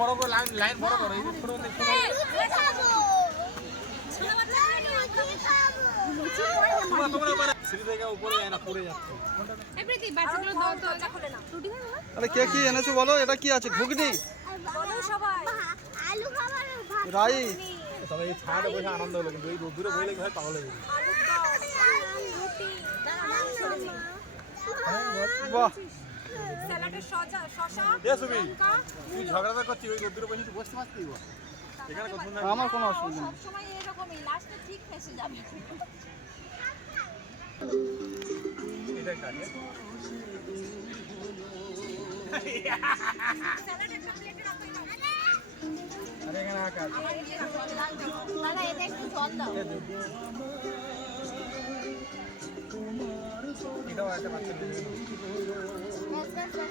বড় করে লাইন বড় করো আরে কে কি এনেছো বলো? এটা কি আছে? ঘুগনি, রাইস। তবে এই ছায়াটা বসে আনন্দ হলো, কিন্তু এই রোদ্দুরে বইলে কি হয় পাগল হয়ে যাবে। বাহ, তুই ঝগড়া করছিস ওই রোদ্দুরে বসে তুই বসতে পারছিস? এখানে আমার কোনো অসুবিধা নেই। সবসময় এরকমই, লাস্টে ঠিক ফেসে যাবে। এটা কাটে স্যালাড একটা প্লেটে রাখো। আরে এখানে আকাশ দাদা এটা একটু জল দাও। এটাও একটা বাচ্চা ব্যাস ব্যাস ব্যাস।